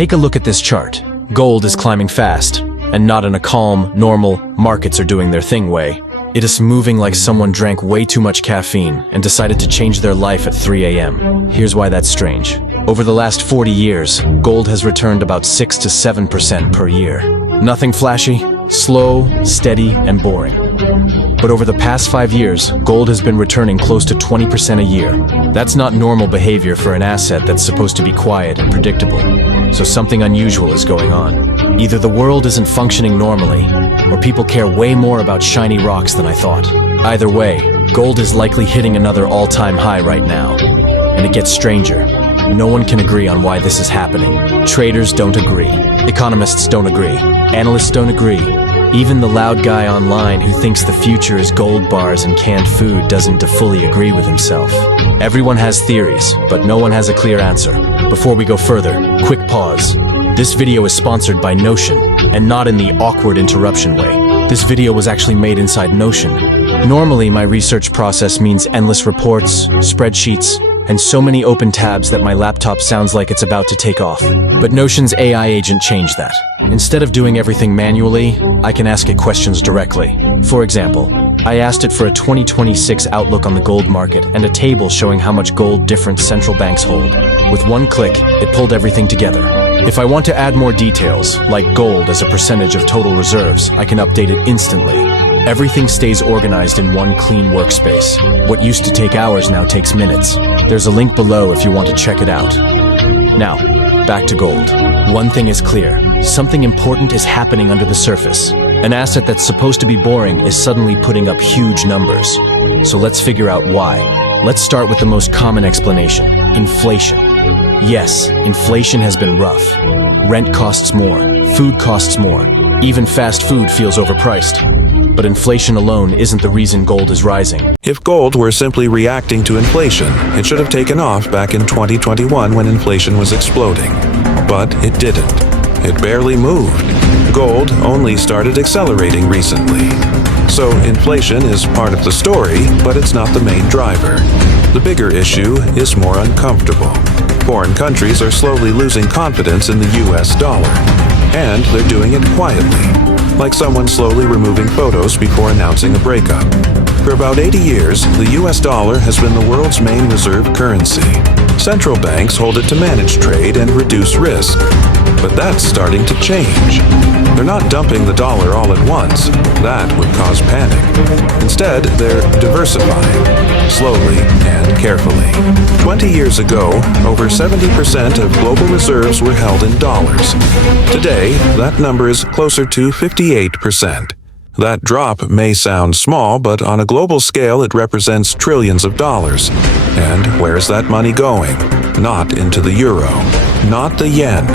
Take a look at this chart. Gold is climbing fast, and not in a calm, normal, markets are doing their thing way. It is moving like someone drank way too much caffeine and decided to change their life at 3 a.m. Here's why that's strange. Over the last 40 years, gold has returned about 6 to 7% per year. Nothing flashy, slow, steady, and boring. But over the past 5 years, gold has been returning close to 20% a year. That's not normal behavior for an asset that's supposed to be quiet and predictable. So something unusual is going on. Either the world isn't functioning normally, or people care way more about shiny rocks than I thought. Either way, gold is likely hitting another all-time high right now. And it gets stranger. No one can agree on why this is happening. Traders don't agree. Economists don't agree. Analysts don't agree. Even the loud guy online who thinks the future is gold bars and canned food doesn't fully agree with himself. Everyone has theories, but no one has a clear answer. Before we go further, quick pause. This video is sponsored by Notion, and not in the awkward interruption way. This video was actually made inside Notion. Normally, my research process means endless reports, spreadsheets, and so many open tabs that my laptop sounds like it's about to take off. But Notion's AI agent changed that. Instead of doing everything manually, I can ask it questions directly. For example, I asked it for a 2026 outlook on the gold market and a table showing how much gold different central banks hold. With one click, it pulled everything together. If I want to add more details, like gold as a percentage of total reserves, I can update it instantly. Everything stays organized in one clean workspace. What used to take hours now takes minutes. There's a link below if you want to check it out. Now, back to gold. One thing is clear. Something important is happening under the surface. An asset that's supposed to be boring is suddenly putting up huge numbers. So let's figure out why. Let's start with the most common explanation: inflation. Yes, inflation has been rough. Rent costs more, food costs more, even fast food feels overpriced. But inflation alone isn't the reason gold is rising. If gold were simply reacting to inflation, it should have taken off back in 2021 when inflation was exploding. But it didn't. It barely moved. Gold only started accelerating recently. So inflation is part of the story, but it's not the main driver. The bigger issue is more uncomfortable. Foreign countries are slowly losing confidence in the US dollar. And they're doing it quietly, like someone slowly removing photos before announcing a breakup. For about 80 years, the US dollar has been the world's main reserve currency. Central banks hold it to manage trade and reduce risk. But that's starting to change. They're not dumping the dollar all at once. That would cause panic. Instead, they're diversifying, slowly and carefully. 20 years ago, over 70% of global reserves were held in dollars. Today, that number is closer to 58%. That drop may sound small, but on a global scale it represents trillions of dollars. And where's that money going? Not into the euro, not the yen,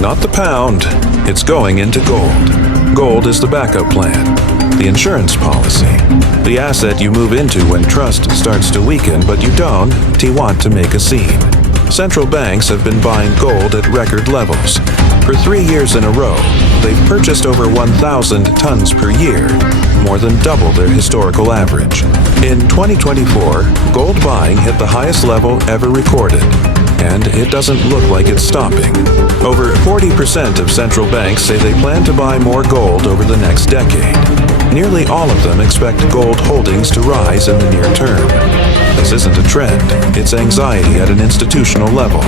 not the pound. It's going into gold. Gold is the backup plan, the insurance policy, the asset you move into when trust starts to weaken but you don't want to make a scene. Central banks have been buying gold at record levels. For 3 years in a row, they've purchased over 1,000 tons per year, more than double their historical average. In 2024, gold buying hit the highest level ever recorded, and it doesn't look like it's stopping. Over 40% of central banks say they plan to buy more gold over the next decade. Nearly all of them expect gold holdings to rise in the near term. This isn't a trend, it's anxiety at an institutional level.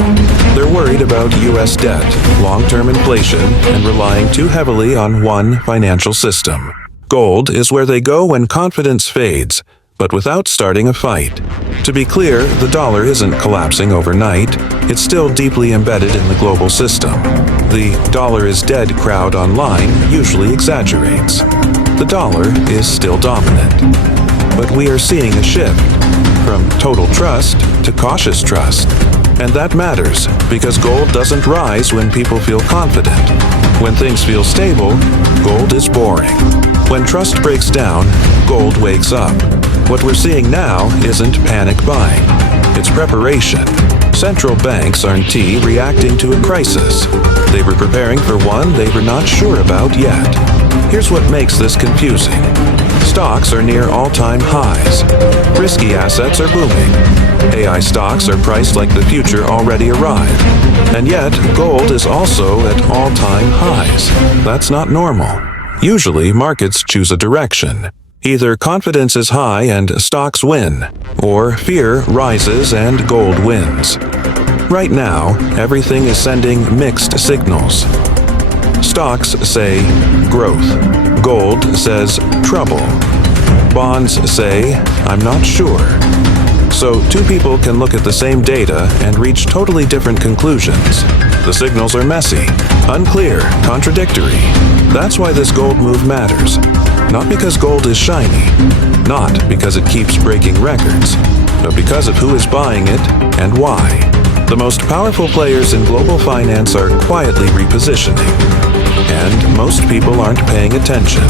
They're worried about US debt, long-term inflation, and relying too heavily on one financial system. Gold is where they go when confidence fades, but without starting a fight. To be clear, the dollar isn't collapsing overnight. It's still deeply embedded in the global system. The dollar is dead crowd online usually exaggerates. The dollar is still dominant. But we are seeing a shift from total trust to cautious trust. And that matters because gold doesn't rise when people feel confident. When things feel stable, gold is boring. When trust breaks down, gold wakes up. What we're seeing now isn't panic buying. It's preparation. Central banks aren't reacting to a crisis. They were preparing for one they were not sure about yet. Here's what makes this confusing. Stocks are near all-time highs. Risky assets are booming. AI stocks are priced like the future already arrived. And yet, gold is also at all-time highs. That's not normal. Usually, markets choose a direction. Either confidence is high and stocks win, or fear rises and gold wins. Right now, everything is sending mixed signals. Stocks say growth. Gold says trouble. Bonds say, I'm not sure. So two people can look at the same data and reach totally different conclusions. The signals are messy, unclear, contradictory. That's why this gold move matters. Not because gold is shiny, not because it keeps breaking records, but because of who is buying it and why. The most powerful players in global finance are quietly repositioning, and most people aren't paying attention.